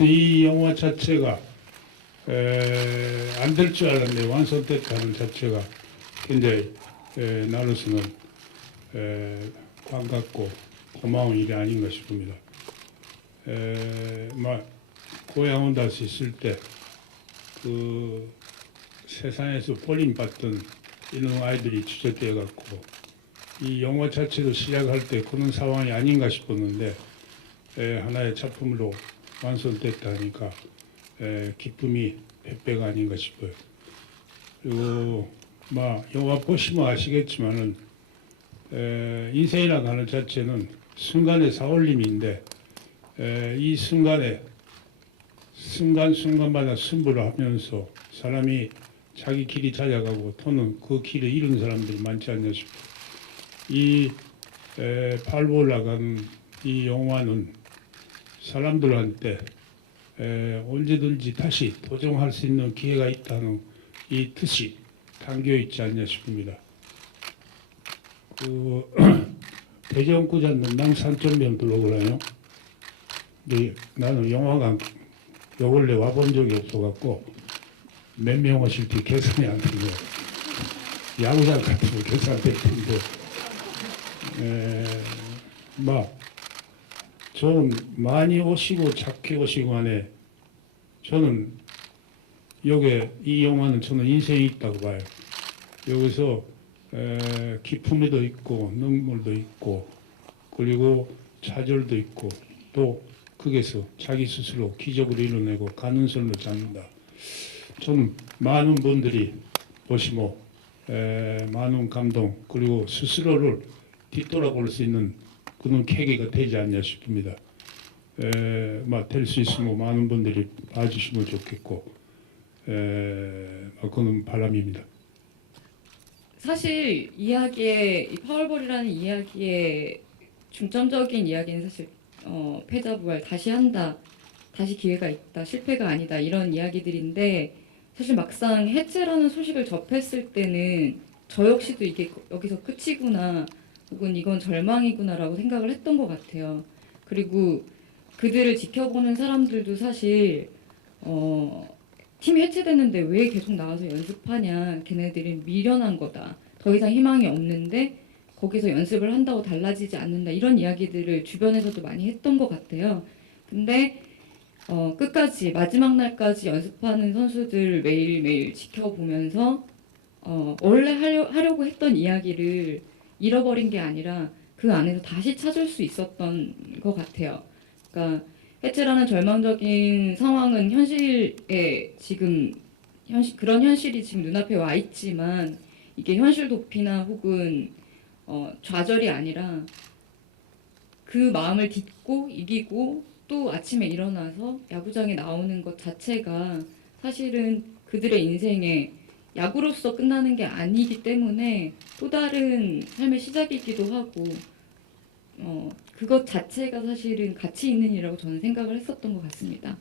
이 영화 자체가 안 될 줄 알았는데 완성됐다는 자체가 굉장히 에, 나로서는 에, 반갑고 고마운 일이 아닌가 싶습니다. 에, 막 고향 온다시 있을 때 그 세상에서 버림받던 이런 아이들이 주제되어 갖고 이 영화 자체도 시작할 때 그런 상황이 아닌가 싶었는데 에, 하나의 작품으로 완성됐다 하니까 에, 기쁨이 백배가 아닌가 싶어요. 그리고 막 영화 보시면 아시겠지만은 에, 인생이라는 단어 자체는 순간의 사올림인데 에, 이 순간에 순간순간마다 승부를 하면서 사람이 자기 길이 찾아가고 또는 그 길을 잃은 사람들이 많지 않냐 싶어요. 이 에, 팔고 올라가는 이 영화는 사람들한테 에, 언제든지 다시 도전할 수 있는 기회가 있다는 이 뜻이 담겨 있지 않냐 싶습니다. 그 대전구장 명당 산점병 들어오나요? 네, 나는 영화관 요 원래 와본 적이 없어갖고 몇 명 오실지 계산이 안 되네요. 야구장 같은 거 계산될 텐데 에, 막 좀 많이 오시고 작게 오시고 하네. 저는 여기 이 영화는 저는 인생이 있다고 봐요. 여기서 에, 기쁨도 있고 눈물도 있고 그리고 좌절도 있고 또 거기서 자기 스스로 기적을 이뤄내고 가능성을 잡는다. 저는 많은 분들이 보시고 에, 많은 감동 그리고 스스로를 뒤돌아볼 수 있는 그런 계기가 되지 않냐 싶습니다. 될수 있으면 많은 분들이 봐주시면 좋겠고 에, 뭐 그런 바람입니다. 사실 이야기의 이 파월볼이라는 이야기의 중점적인 이야기는 사실 어, 패자부활 다시 한다, 다시 기회가 있다, 실패가 아니다 이런 이야기들인데 사실 막상 해체라는 소식을 접했을 때는 저 역시도 이게 여기서 끝이구나 혹은 이건 절망이구나라고 생각을 했던 것 같아요. 그리고 그들을 지켜보는 사람들도 사실 어, 팀이 해체됐는데 왜 계속 나와서 연습하냐. 걔네들이 미련한 거다. 더 이상 희망이 없는데 거기서 연습을 한다고 달라지지 않는다. 이런 이야기들을 주변에서도 많이 했던 것 같아요. 근데 어, 끝까지 마지막 날까지 연습하는 선수들 매일매일 지켜보면서 어, 원래 하려, 하려고 했던 이야기를 잃어버린 게 아니라 그 안에서 다시 찾을 수 있었던 것 같아요. 그러니까 해체라는 절망적인 상황은 현실에 지금 현실, 그런 현실이 지금 눈앞에 와 있지만 이게 현실 도피나 혹은 어, 좌절이 아니라 그 마음을 딛고 이기고 또 아침에 일어나서 야구장에 나오는 것 자체가 사실은 그들의 인생에 야구로서 끝나는 게 아니기 때문에 또 다른 삶의 시작이기도 하고 어, 그것 자체가 사실은 가치 있는 일이라고 저는 생각을 했었던 것 같습니다.